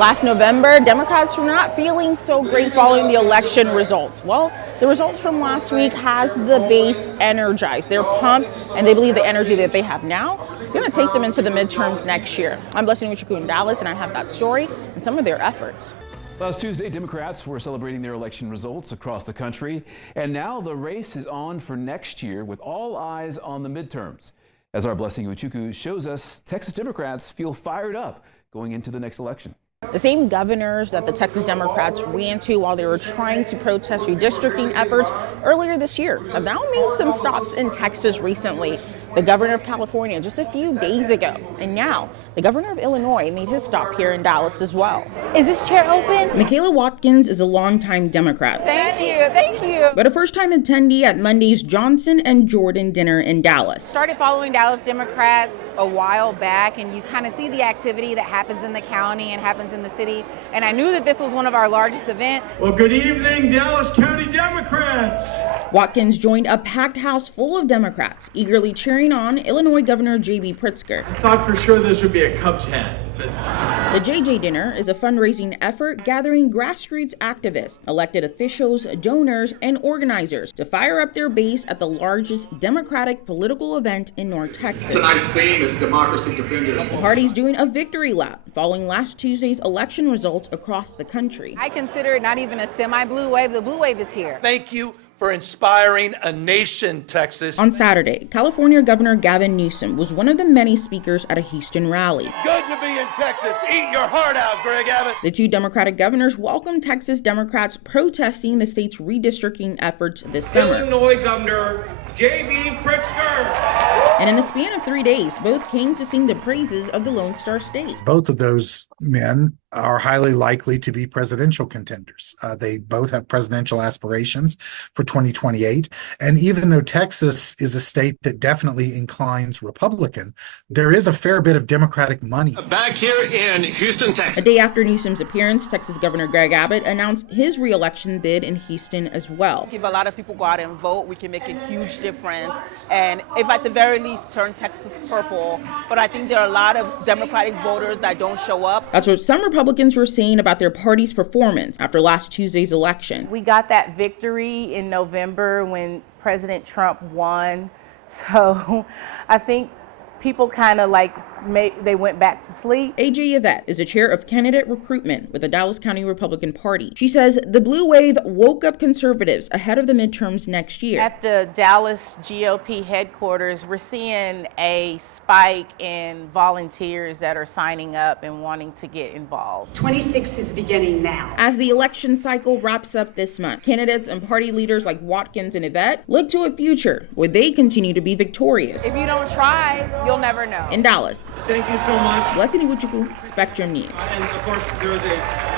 Last November, Democrats were not feeling so great following the election results. Well, the results from last week has the base energized. They're pumped, and they believe the energy that they have now is going to take them into the midterms next year. I'm Blessing Uchiku in Dallas, and I have that story and some of their efforts. Last Tuesday, Democrats were celebrating their election results across the country, and now the race is on for next year with all eyes on the midterms. As our Blessing Uchiku shows us, Texas Democrats feel fired up going into the next election. The same governors that the Texas Democrats ran to while they were trying to protest redistricting efforts earlier this year have now made some stops in Texas recently. The governor of California just a few days ago, and now the governor of Illinois made his stop here in Dallas as well. Is this chair open? Michaela Watkins is a longtime Democrat. Thank you. But a first-time attendee at Monday's Johnson and Jordan dinner in Dallas. Started following Dallas Democrats a while back, and you kind of see the activity that happens in the county and happens in the city. And I knew that this was one of our largest events. Well, good evening, Dallas County Democrats. Watkins joined a packed house full of Democrats, eagerly cheering on Illinois Governor J.B. Pritzker. I thought for sure this would be a Cubs hat, but... The JJ Dinner is a fundraising effort gathering grassroots activists, elected officials, donors, and organizers to fire up their base at the largest Democratic political event in North Texas. Tonight's theme is Democracy Defenders. The party's doing a victory lap following last Tuesday's election results across the country. I consider it not even a semi-blue wave. The blue wave is here. Thank you for inspiring a nation, Texas. On Saturday, California Governor Gavin Newsom was one of the many speakers at a Houston rally. It's good to be in Texas. Eat your heart out, Greg Abbott. The two Democratic governors welcomed Texas Democrats protesting the state's redistricting efforts this summer. Illinois Governor J.B. Pritzker. And in a span of 3 days, both came to sing the praises of the Lone Star State. Both of those men are highly likely to be presidential contenders. They both have presidential aspirations for 2028. And even though Texas is a state that definitely inclines Republican, there is a fair bit of Democratic money. Back here in Houston, Texas. A day after Newsom's appearance, Texas Governor Greg Abbott announced his re-election bid in Houston as well. If a lot of people go out and vote, we can make a huge difference. And if at the very least turn Texas purple, but I think there are a lot of Democratic voters that don't show up. That's what some Republicans were saying about their party's performance after last Tuesday's election. We got that victory in November when President Trump won. So I think people kind of they went back to sleep. A.J. Yvette is a chair of candidate recruitment with the Dallas County Republican Party. She says the blue wave woke up conservatives ahead of the midterms next year. At the Dallas GOP headquarters, we're seeing a spike in volunteers that are signing up and wanting to get involved. 26 is beginning now. As the election cycle wraps up this month, candidates and party leaders like Watkins and Yvette look to a future where they continue to be victorious. If you don't try, you'll never know. In Dallas, Thank you so much. Blessing Uchiku, Spectrum News. And of course, there was a